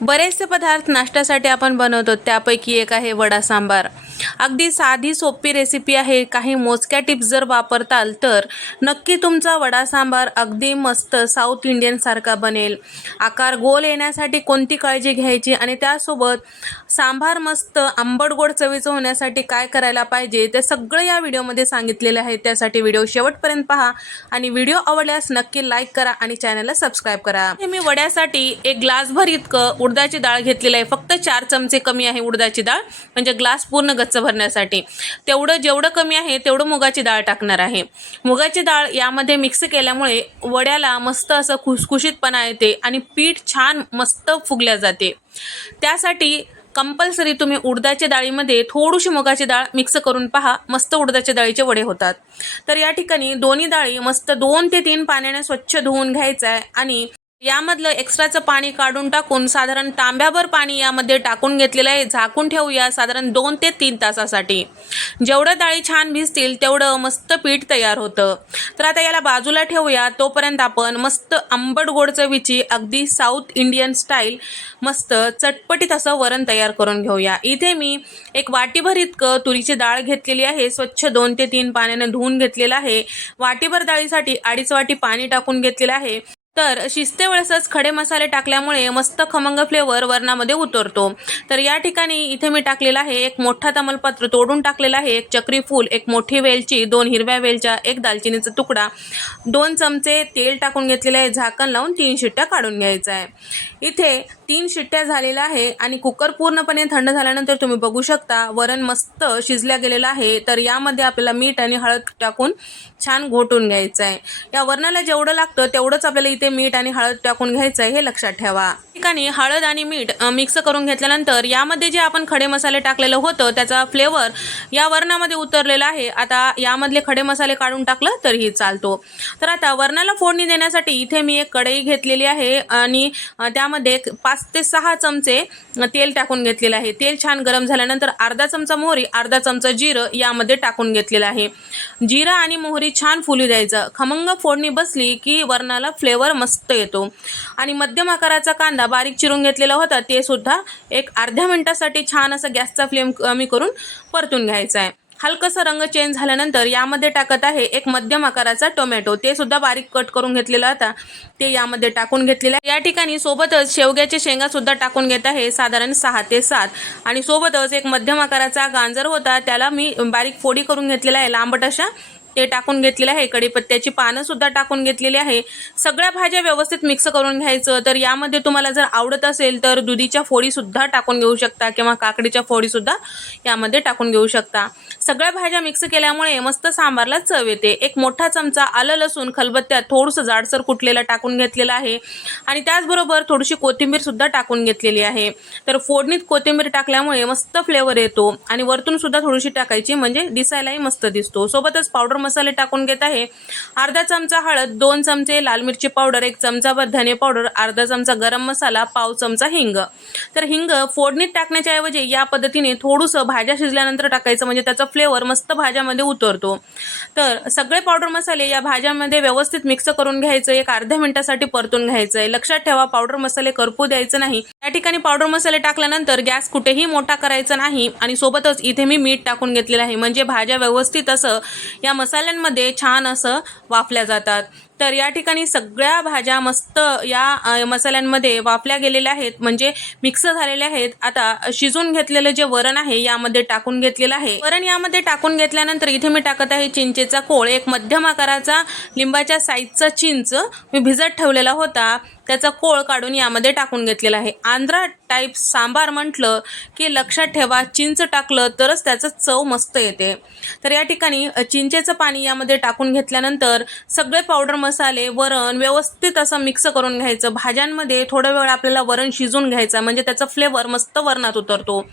बरेचसे पदार्थ नाश्त्यासाठी आपण बनवतो त्यापैकी एक आहे वडा सांबार. अगदी साधी सोपी रेसिपी आहे काही मोजक्या टिप्स जर वापरताल तर नक्की तुमचा वडा सांबार अगदी मस्त साऊथ इंडियनसारखा बनेल. आकार गोल येण्यासाठी कोणती काळजी घ्यायची आणि त्यासोबत सांबार मस्त आंबट गोड चवीचं होण्यासाठी काय करायला पाहिजे ते सगळं या व्हिडिओमध्ये सांगितलेलं आहे. त्यासाठी व्हिडिओ शेवटपर्यंत पहा आणि व्हिडिओ आवडल्यास नक्की लाईक करा आणि चॅनलला सबस्क्राईब करा. मी वड्यासाठी एक ग्लासभर इतकं उडदाची डाळ घेतलेली आहे. फक्त चार चमचे कमी आहे उडदाची डाळ. म्हणजे ग्लास पूर्ण गच्च भरण्यासाठी. तेवढं जेवढं कमी आहे तेवढं मुगाची डाळ टाकणार आहे. मुगाची डाळ यामध्ये मिक्स केल्यामुळे वड्याला मस्त असं खुसखुशीतपणा येते आणि पीठ छान मस्त फुगल्या जाते. त्यासाठी कंपल्सरी तुम्ही उडदाच्या डाळीमध्ये थोडीशी मुगाची डाळ मिक्स करून पहा. मस्त उडदाच्या डाळीचे वडे होतात. तर या ठिकाणी दोन्ही डाळी मस्त दोन ते तीन पाण्याने स्वच्छ धुवून घ्यायचं आहे आणि यामधलं एक्स्ट्राचं पाणी काढून टाकून साधारण तांब्याभर पाणी यामध्ये टाकून घेतलेलं आहे. झाकून ठेवूया साधारण दोन ते तीन तासासाठी. जेवढं डाळी छान भिजतील तेवढं मस्त पीठ तयार होतं. तर आता याला बाजूला ठेवूया. तोपर्यंत आपण मस्त आंबट गोड चवीची अगदी साऊथ इंडियन स्टाईल मस्त चटपटीत असं वरण तयार करून घेऊया. इथे मी एक वाटीभर इतकं तुरीची डाळ घेतलेली आहे. स्वच्छ दोन ते तीन पाण्याने धुवून घेतलेलं आहे. वाटीभर डाळीसाठी अडीच वाटी पाणी टाकून घेतलेलं आहे. तर शिस्ते वेळेसच खडे मसाले टाकल्यामुळे मस्त खमंग फ्लेवर वरणामध्ये उतरतो. तर या ठिकाणी इथे मी टाकलेला आहे एक मोठा तमलपत्र. तोडून टाकलेला आहे एक चक्री फूल एक मोठी वेलची दोन हिरव्या वेलच्या एक दालचिनीचा तुकडा. दोन चमचे तेल टाकून घेतलेले आहे झाकण लावून तीन शिट्ट्या काढून घ्यायचं आहे. इथे तीन शिट्ट्या झालेल्या आहे आणि कुकर पूर्णपणे थंड झाल्यानंतर तुम्ही बघू शकता वरण मस्त शिजल्या गेलेलं आहे. तर यामध्ये आपल्याला मीठ आणि हळद टाकून छान घोटून घ्यायचं आहे. या वरणाला जेवढं लागतं तेवढंच आपल्याला इथे ते मीठ आणि हळद टाकून घ्यायचं आहे हे लक्षात ठेवा. ठिकाणी हळद आणि मीठ मिक्स करून घेतल्यानंतर यामध्ये जे आपण खडे मसाले टाकलेलं होतं त्याचा फ्लेवर या वरणामध्ये उतरलेला आहे. आता यामधले खडे मसाले काढून टाकलं तरीही चालतो. तर आता वरणाला फोडणी देण्यासाठी इथे मी एक कढई घेतलेली आहे आणि त्यामध्ये पाच ते सहा चमचे तेल टाकून घेतलेलं आहे. तेल छान गरम झाल्यानंतर अर्धा चमचा मोहरी अर्धा चमचा जिरं यामध्ये टाकून घेतलेलं आहे. जिरं आणि मोहरी छान फुलू द्यायचं. खमंग फोडणी बसली की वरणाला फ्लेवर मस्त येतो. आणि मध्यम आकाराचा कांदा बारीक चिरून घेतलेला होता ते सुद्धा एक अर्ध्या मिनिटासाठी छान असं गॅसचा फ्लेम कमी करून परतून घ्यायचा आहे. हलकसा रंग चेंज झाल्यानंतर यामध्ये टाकत आहे एक मध्यम आकाराचा टोमॅटो ते सुद्धा बारीक कट करून घेतलेला होता. ते यामध्ये टाकून घेतलेलं आहे. या ठिकाणी सोबतच शेवग्याचे शेंगा सुद्धा टाकून घेत आहे साधारण सहा ते सात. आणि सोबतच एक मध्यम आकाराचा गांजर होता त्याला मी बारीक फोडी करून घेतलेला आहे लांबट अशा ते टाकून घेतलेलं आहे कढीपत्त्याची पानं सुद्धा टाकून घेतलेली आहे. सगळ्या भाज्या व्यवस्थित मिक्स करून घ्यायचं. तर यामध्ये तुम्हाला जर आवडत असेल तर दुधीच्या फोडीसुद्धा टाकून घेऊ शकता किंवा काकडीच्या फोडीसुद्धा यामध्ये टाकून घेऊ शकता. सगळ्या भाज्या मिक्स केल्यामुळे मस्त सांबारला चव येते. एक मोठा चमचा आलं लसूण खलबत्त्यात थोडंसं जाडसर कुटलेलं टाकून घेतलेलं आहे. आणि त्याचबरोबर थोडीशी कोथिंबीर सुद्धा टाकून घेतलेली आहे. तर फोडणीत कोथिंबीर टाकल्यामुळे मस्त फ्लेवर येतो. आणि वरतून सुद्धा थोडीशी टाकायची म्हणजे दिसायलाही मस्त दिसतो. सोबतच पावडर मसाले टाकून घेत आहे. अर्धा चमचा हळद दोन चमचे लाल मिरची पावडर एक चमचाभर धने पावडर अर्धा चमचा गरम मसाला पाव चमचा हिंग. तर हिंग फोडणीत टाकण्याच्या ऐवजी या पद्धतीने थोडंसं भाज्या शिजल्यानंतर टाकायचं म्हणजे त्याचा फ्लेवर मस्त भाज्यामध्ये उतरतो. तर सगळे पावडर मसाले या भाज्यामध्ये व्यवस्थित मिक्स करून घ्यायचं एक अर्ध्या मिनिटासाठी परतून घ्यायचं आहे लक्षात ठेवा पावडर मसाले करपू द्यायचं नाही. या ठिकाणी पावडर मसाले टाकल्यानंतर गॅस कुठेही मोठा करायचा नाही आणि सोबतच इथे मी मीठ टाकून घेतलेलं आहे. म्हणजे भाज्या व्यवस्थित असं या मसाल्यांमध्ये छान असं वाफल्या जातात. तर या ठिकाणी सगळ्या भाज्या मस्त या मसाल्यांमध्ये वाफल्या गेलेल्या आहेत. म्हणजे मिक्स झालेल्या आहेत. आता शिजून घेतलेलं जे वरण आहे यामध्ये टाकून घेतलेलं आहे. वरण यामध्ये टाकून घेतल्यानंतर इथे मी टाकत आहे चिंचेचा कोळ. एक मध्यम आकाराचा लिंबाच्या साईजचा चिंच मी भिजत ठेवलेला होता. त्याचा कोळ काढून यामध्ये टाकून घेतलेला आहे. आंध्रा टाईप सांबार म्हटलं की लक्षात ठेवा चिंच टाकलं तरच त्याचं चव मस्त येते. तर या ठिकाणी चिंचेचं पाणी यामध्ये टाकून घेतल्यानंतर सगळे पावडर मसाले वरण व्यवस्थित असं मिक्स करून घ्यायचं. भाज्यांमध्ये थोडा वेळ आपल्याला वरण शिजून घ्यायचं म्हणजे त्याचा फ्लेवर मस्त वरणात उतरतो.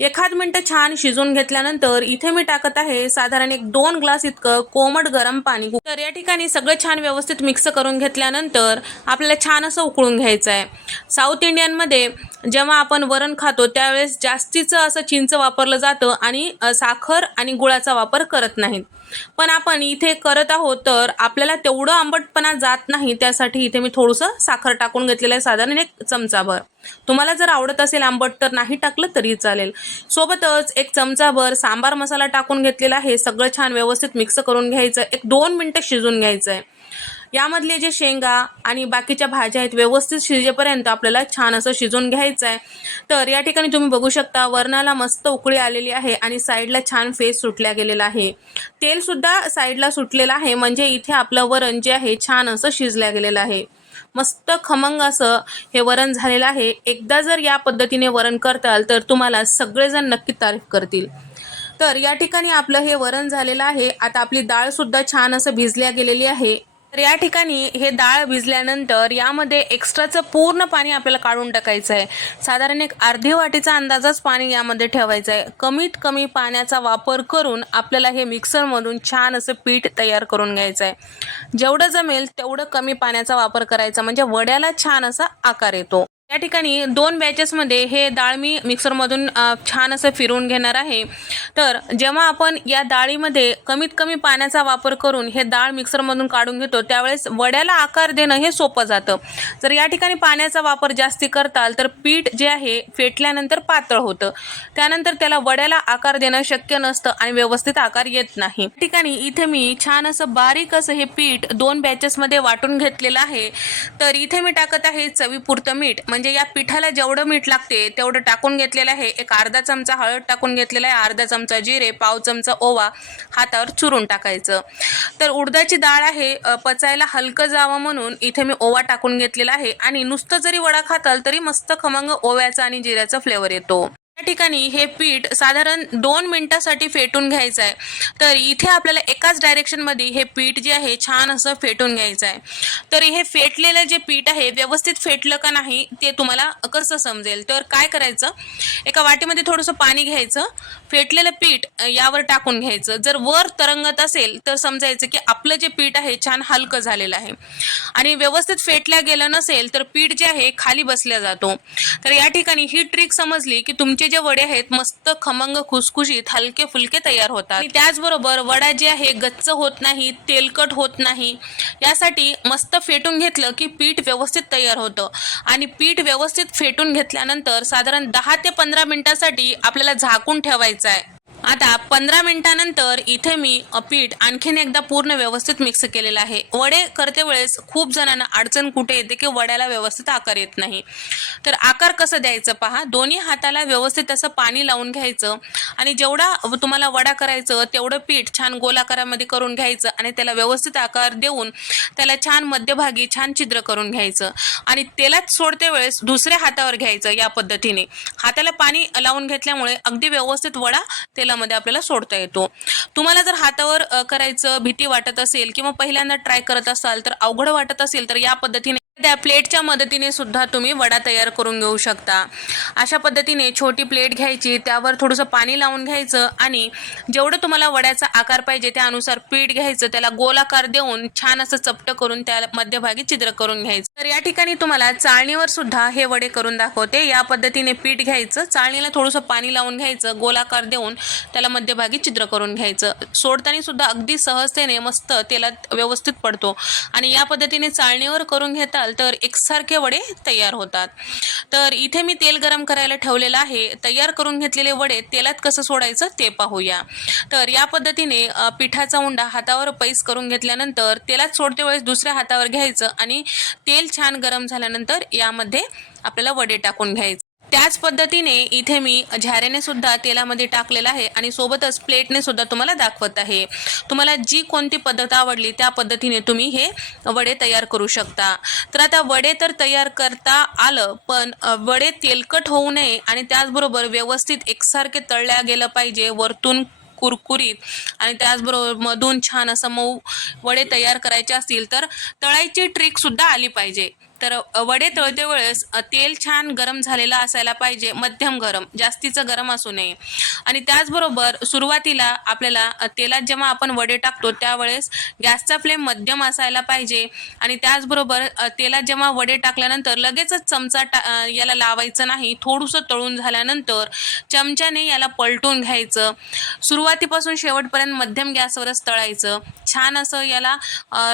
एखाद मिनटं छान शिजून घेतल्यानंतर इथे मी टाकत आहे साधारण एक दोन ग्लास इतकं कोमट गरम पाणी. तर या ठिकाणी सगळं छान व्यवस्थित मिक्स करून घेतल्यानंतर आपल्याला छान असं उकळून घ्यायचं आहे साऊथ इंडियनमध्ये जेव्हा आपण वरण खातो त्यावेळेस जास्तीचं असं चिंच वापरलं जातं आणि साखर आणि गुळाचा वापर करत नाहीत. पण आपण इथे करत आहोत तर आपल्याला तेवढं आंबटपणा जात नाही त्यासाठी इथे मी थोडंसं साखर टाकून घेतलेलं आहे साधारण एक चमचाभर. तुम्हाला जर आवडत असेल आंबट तर नाही टाकलं तरी चालेल. सोबतच एक चमचाभर सांबार मसाला टाकून घेतलेला आहे. सगळं छान व्यवस्थित मिक्स करून घ्यायचं. एक दोन मिनटं शिजून घ्यायचं आहे यामधले जे शेंगा आणि बाकीच्या भाज्या आहेत व्यवस्थित शिजेपर्यंत आपल्याला छान असं शिजून घ्यायचं आहे तर या ठिकाणी तुम्ही बघू शकता वरणाला मस्त उकळी आलेली आहे आणि साईडला छान फेस सुटल्या गेलेला आहे. तेलसुद्धा साईडला सुटलेलं आहे म्हणजे इथे आपलं वरण जे आहे छान असं शिजल्या गेलेलं आहे. मस्त खमंग असं हे वरण झालेलं आहे. एकदा जर या पद्धतीने वरण करताल तर तुम्हाला सगळेजण नक्की तारीफ करतील. तर या ठिकाणी आपलं हे वरण झालेलं आहे. आता आपली डाळ सुद्धा छान असं भिजल्या गेलेली आहे. तर या ठिकाणी हे डाळ भिजल्यानंतर यामध्ये एक्स्ट्राचं पूर्ण पाणी आपल्याला काढून टाकायचं आहे साधारण एक अर्धी वाटीचा अंदाजच पाणी यामध्ये ठेवायचं आहे कमीत कमी पाण्याचा वापर करून आपल्याला हे मिक्सरमधून छान असं पीठ तयार करून घ्यायचं आहे जेवढं जमेल तेवढं कमी पाण्याचा वापर करायचा. म्हणजे वड्याला छान असा आकार येतो. या ठिकाणी दोन बॅचेसमध्ये हे डाळ मी मिक्सरमधून छान असं फिरवून घेणार आहे. तर जेव्हा आपण या डाळीमध्ये कमीत कमी पाण्याचा वापर करून हे डाळ मिक्सरमधून काढून घेतो त्यावेळेस वड्याला आकार देणं हे सोपं जातं. जर या ठिकाणी पाण्याचा वापर जास्ती करताल तर पीठ जे आहे फेटल्यानंतर पातळ होतं. त्यानंतर त्याला वड्याला आकार देणं शक्य नसतं आणि व्यवस्थित आकार येत नाही. ठिकाणी इथे मी छान असं बारीक असं हे पीठ दोन बॅचेसमध्ये वाटून घेतलेलं आहे. तर इथे मी टाकत आहे चवीपुरतं मीठ. म्हणजे म्हणजे या पिठाला जेवढं मीठ लागते तेवढं टाकून घेतलेलं आहे. एक अर्धा चमचा हळद टाकून घेतलेला आहे अर्धा चमचा जिरे पाव चमचा ओवा हातावर चुरून टाकायचं. तर उडदाची डाळ आहे पचायला हलकं जावं म्हणून इथे मी ओवा टाकून घेतलेला आहे. आणि नुसतं जरी वडा खाताल तरी मस्त खमंग ओव्याचा आणि जिऱ्याचा फ्लेवर येतो. या ठिकाणी हे पीठ साधारण दोन मिनिटासाठी फेटून घ्यायचं आहे तर इथे आपल्याला एकाच डायरेक्शनमध्ये हे पीठ जे आहे छान असं फेटून घ्यायचं आहे तर हे फेटलेलं जे पीठ आहे व्यवस्थित फेटलं का नाही ते तुम्हाला कसं समजेल? तर काय करायचं? एका वाटीमध्ये थोडंसं पाणी घ्यायचं. फेटलेलं पीठ यावर टाकून घ्यायचं. जर वर तरंगत असेल तर समजायचं की आपलं जे पीठ आहे छान हलकं झालेलं आहे. आणि व्यवस्थित फेटल्या गेलं नसेल तर पीठ जे आहे खाली बसल्या जातो. तर या ठिकाणी ही ट्रिक समजली की तुमची जे वडे आहेत मस्त खमंग खुसखुशीत हलके फुलके तयार होतात. त्याचबरोबर वडा जे आहे गच्च होत नाही तेलकट होत नाही यासाठी मस्त फेटून घेतलं की पीठ व्यवस्थित तयार होतं. आणि पीठ व्यवस्थित फेटून घेतल्यानंतर साधारण दहा ते पंधरा मिनिटासाठी आपल्याला झाकून ठेवायचं आहे. आता पंधरा मिनिटानंतर इथे मी पीठ आणखीन एकदा पूर्ण व्यवस्थित मिक्स केलेलं आहे. वडे करते वेळेस खूप जणांना अडचण कुठे येते की वड्याला व्यवस्थित आकार येत नाही. तर आकार कसं द्यायचं पहा? दोन्ही हाताला व्यवस्थित असं पाणी लावून घ्यायचं आणि जेवढा तुम्हाला वडा करायचं तेवढं पीठ छान गोलाकारामध्ये करून घ्यायचं आणि त्याला व्यवस्थित आकार देऊन त्याला छान मध्यभागी छान छिद्र करून घ्यायचं आणि तेलात सोडते वेळेस दुसऱ्या हातावर घ्यायचं या पद्धतीने. हाताला पाणी लावून घेतल्यामुळे अगदी व्यवस्थित वडा तेलामध्ये आपल्याला सोडता येतो. तुम्हाला जर हातावर करायचं भीती वाटत असेल किंवा पहिल्यांदा ट्राय करत असाल तर अवघड वाटत असेल तर या पद्धतीने त्या प्लेटच्या मदतीने सुद्धा तुम्ही वडा तयार करून घेऊ शकता. अशा पद्धतीने छोटी प्लेट घ्यायची त्यावर थोडंसं पाणी लावून घ्यायचं आणि जेवढं तुम्हाला वड्याचा आकार पाहिजे त्यानुसार पीठ घ्यायचं त्याला गोलाकार देऊन छान असं चपटं करून त्या मध्यभागी छिद्र करून घ्यायचं. तर या ठिकाणी तुम्हाला चाळणीवर सुद्धा हे वडे करून दाखवते. या पद्धतीने पीठ घ्यायचं चाळणीला थोडंसं पाणी लावून घ्यायचं गोलाकार देऊन त्याला मध्यभागी छिद्र करून घ्यायचं. सोडताना सुद्धा अगदी सहजतेने मस्त तेलात व्यवस्थित पडतो आणि या पद्धतीने चाळणीवर करून कराल तर एकसारखे वडे तयार होतात. तर इथे मी तेल गरम करायला ठेवलेलं आहे. तयार करून घेतलेले वडे तेलात कसं सोडायचं ते पाहूया. तर या पद्धतीने पिठाचा उंडा हातावर पैस करून घेतल्यानंतर तेलात सोडते वेळेस दुसऱ्या हातावर घ्यायचं आणि तेल छान गरम झाल्यानंतर यामध्ये आपल्याला वडे टाकून घ्यायचे. त्याच पद्धतीने इथे मी झाऱ्याने सुद्धा तेलामध्ये टाकलेलं आहे आणि सोबतच प्लेटने सुद्धा तुम्हाला दाखवत आहे. तुम्हाला जी कोणती पद्धत आवडली त्या पद्धतीने तुम्ही हे वडे तयार करू शकता. तर आता वडे तर तयार करता आलं पण वडे तेलकट होऊ नये आणि त्याचबरोबर व्यवस्थित एकसारखे तळल्या गेलं पाहिजे वरतून कुरकुरीत आणि त्याचबरोबर मधून छान असं मऊ वडे तयार करायचे असतील तर तळायची ट्रिकसुद्धा आली पाहिजे. तर वडे तळते वेळेस तेल छान गरम झालेलं असायला पाहिजे मध्यम गरम जास्तीचं गरम असू नये. आणि त्याचबरोबर सुरुवातीला आपल्याला तेलात जेव्हा आपण वडे टाकतो त्यावेळेस गॅसचा फ्लेम मध्यम असायला पाहिजे. आणि त्याचबरोबर तेलात जेव्हा वडे टाकल्यानंतर लगेचच चमचा टा याला लावायचं नाही थोडंसं तळून झाल्यानंतर चमच्याने याला पलटून घ्यायचं. सुरुवातीपासून शेवटपर्यंत मध्यम गॅसवरच तळायचं. छान असं याला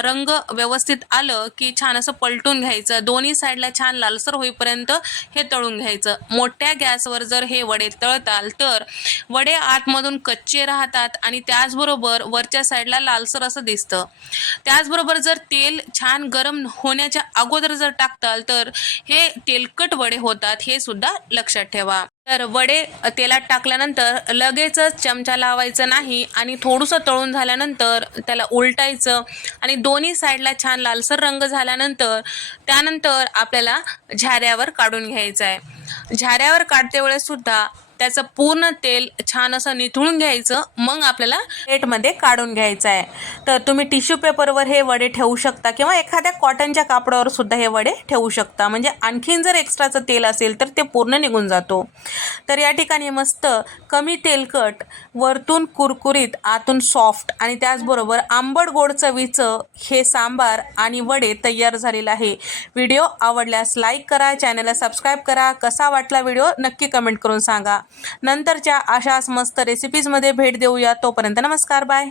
रंग व्यवस्थित आलं की छान असं पलटून घ्यायचं. दोन्ही साईडला छान लालसर होईपर्यंत हे तळून घ्यायचं. मोठ्या गॅसवर जर हे वडे तळताल तर वडे आतमधून कच्चे राहतात आणि त्याचबरोबर वरच्या साईडला लालसर असं दिसतं. त्याचबरोबर जर तेल छान गरम होण्याच्या अगोदर जर टाकताल तर हे तेलकट वडे होतात हे सुद्धा लक्षात ठेवा. तर वडे तेलात टाकल्यानंतर लगेचच चमचा लावायचं नाही आणि थोडंसं तळून झाल्यानंतर त्याला उलटायचं आणि दोन्ही साईडला छान लालसर रंग झाल्यानंतर त्यानंतर आपल्याला झाऱ्यावर काढून घ्यायचं आहे. झाऱ्यावर काढते वेळेस सुद्धा त्याचं पूर्ण तेल छान असं निथळून घ्यायचं मग आपल्याला प्लेटमध्ये काढून घ्यायचं आहे तर तुम्ही टिश्यू पेपरवर हे वडे ठेवू शकता किंवा एखाद्या कॉटनच्या कापडावर सुद्धा हे वडे ठेवू शकता. म्हणजे आणखीन जर एक्स्ट्राचं तेल असेल तर ते पूर्ण निघून जातो. तर या ठिकाणी मस्त कमी तेलकट वरतून कुरकुरीत आतून सॉफ्ट आणि त्याचबरोबर आंबट गोड चवीचं हे सांबार आणि वडे तयार झालेलं आहे. व्हिडिओ आवडल्यास लाईक करा चॅनलला सबस्क्राईब करा. कसा वाटला व्हिडिओ नक्की कमेंट करून सांगा. नंतरच्या अशाच मस्त रेसिपीजमध्ये भेट देऊया. तोपर्यंत नमस्कार बाय